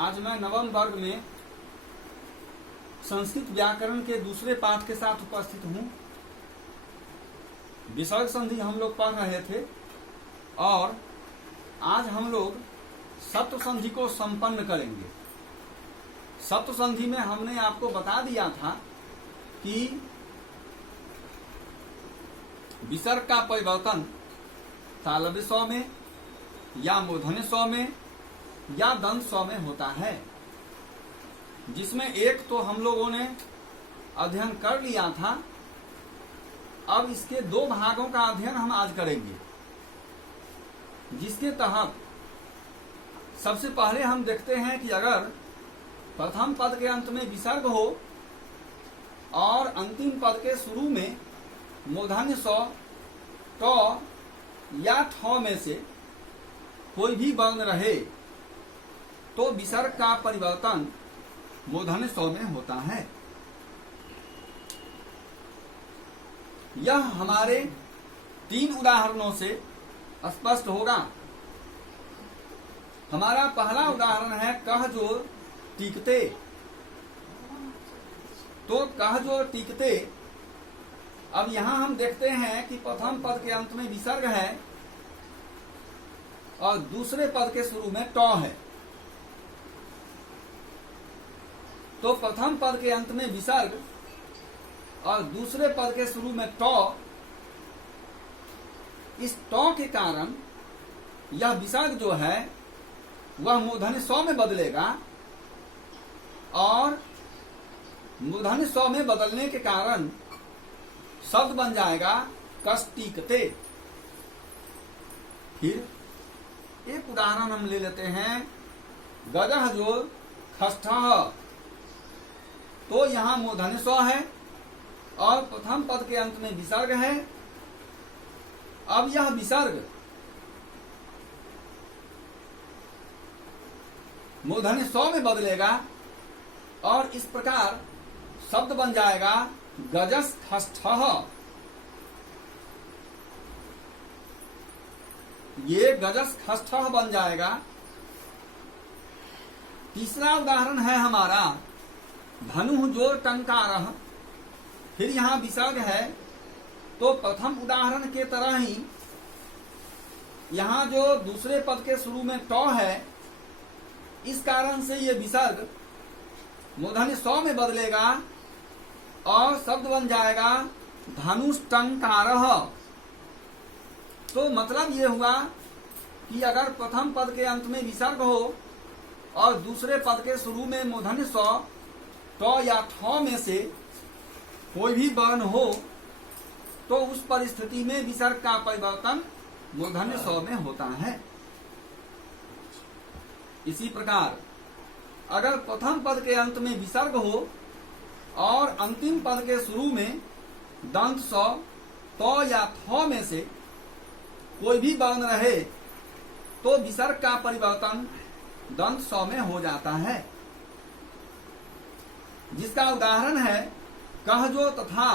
आज मैं नवम वर्ग में संस्कृत व्याकरण के दूसरे पाठ के साथ उपस्थित हूँ। विसर्ग संधि हम लोग पढ़ रहे थे और आज हम लोग सत्व संधि को संपन्न करेंगे। सत्व संधि में हमने आपको बता दिया था कि विसर्ग का परिवर्तन तालव्य स्व में या मूर्धन्य स्व में या दंत स्व में होता है, जिसमें एक तो हम लोगों ने अध्ययन कर लिया था। अब इसके दो भागों का अध्ययन हम आज करेंगे, जिसके तहत सबसे पहले हम देखते हैं कि अगर प्रथम पद के अंत में विसर्ग हो और अंतिम पद के शुरू में मूर्धन्य स्व ट या ठ में से कोई भी वर्ण रहे तो विसर्ग का परिवर्तन मूर्धन्य स्व में होता है। यह हमारे 3 उदाहरणों से स्पष्ट होगा। हमारा पहला उदाहरण है कह जोर टीकते। तो कह जोर टीकते, अब यहां हम देखते हैं कि प्रथम पद के अंत में विसर्ग है और दूसरे पद के शुरू में ट है। तो प्रथम पद के अंत में विसर्ग और दूसरे पद के शुरू में ट, इस ट के कारण यह विसर्ग जो है वह मूर्धन्य स्व में बदलेगा और मूर्धन्य स्व में बदलने के कारण शब्द बन जाएगा कष्टीकते। फिर एक उदाहरण हम ले लेते हैं गजह जो खष्ठः। तो यहां मूर्धन्य स्व है और प्रथम पद के अंत में विसर्ग है। अब यह विसर्ग मूर्धन्य स्व में बदलेगा और इस प्रकार शब्द बन जाएगा गजस खष्ठः। ये गजस खष्ठः बन जाएगा। तीसरा उदाहरण है हमारा धनु जोर टंकारः। फिर यहां विसर्ग है तो प्रथम उदाहरण के तरह ही यहां जो दूसरे पद के शुरू में ट है, इस कारण से ये विसर्ग मूर्धन्य स्व में बदलेगा और शब्द बन जाएगा धनुष्टंकारः। तो मतलब ये हुआ कि अगर प्रथम पद के अंत में विसर्ग हो और दूसरे पद के शुरू में मूर्धन्य स्व ट या ठ में से कोई भी वर्ण हो तो उस परिस्थिति में विसर्ग का परिवर्तन मूर्धन्य स्व में होता है। इसी प्रकार अगर प्रथम पद के अंत में विसर्ग हो और अंतिम पद के शुरू में दंत स्व त या थ में से कोई भी वर्ण रहे तो विसर्ग का परिवर्तन दंत स्व में हो जाता है, जिसका उदाहरण है कहजो तथा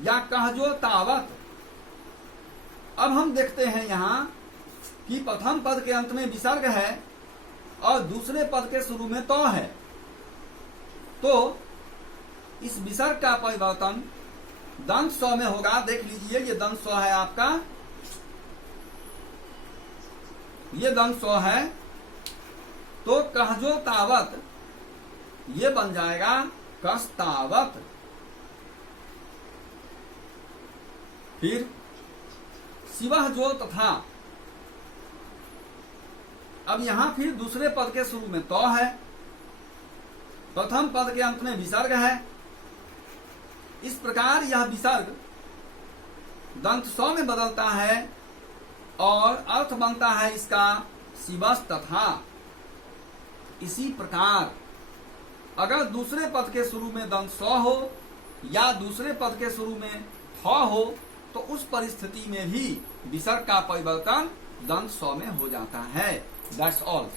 या कहजो तावत। अब हम देखते हैं यहाँ कि प्रथम पद के अंत में विसर्ग है और दूसरे पद के शुरू में त है। तो इस विसर्ग का परिवर्तन दंत स्व में होगा। देख लीजिए, ये दंत स्व है आपका, ये दंत स्व है। तो कहजो तावत ये बन जाएगा कस्तावत। फिर शिवः जो तथा, अब यहां फिर दूसरे पद के शुरू में त है, प्रथम पद के अंत में विसर्ग है। इस प्रकार यह विसर्ग दंत स्व में बदलता है और अर्थ बनता है इसका शिवस् तथा। इसी प्रकार अगर दूसरे पद के शुरू में दंत स्व हो या दूसरे पद के शुरू में थ हो तो उस परिस्थिति में भी विसर्ग का परिवर्तन दंत स्व में हो जाता है। That's all.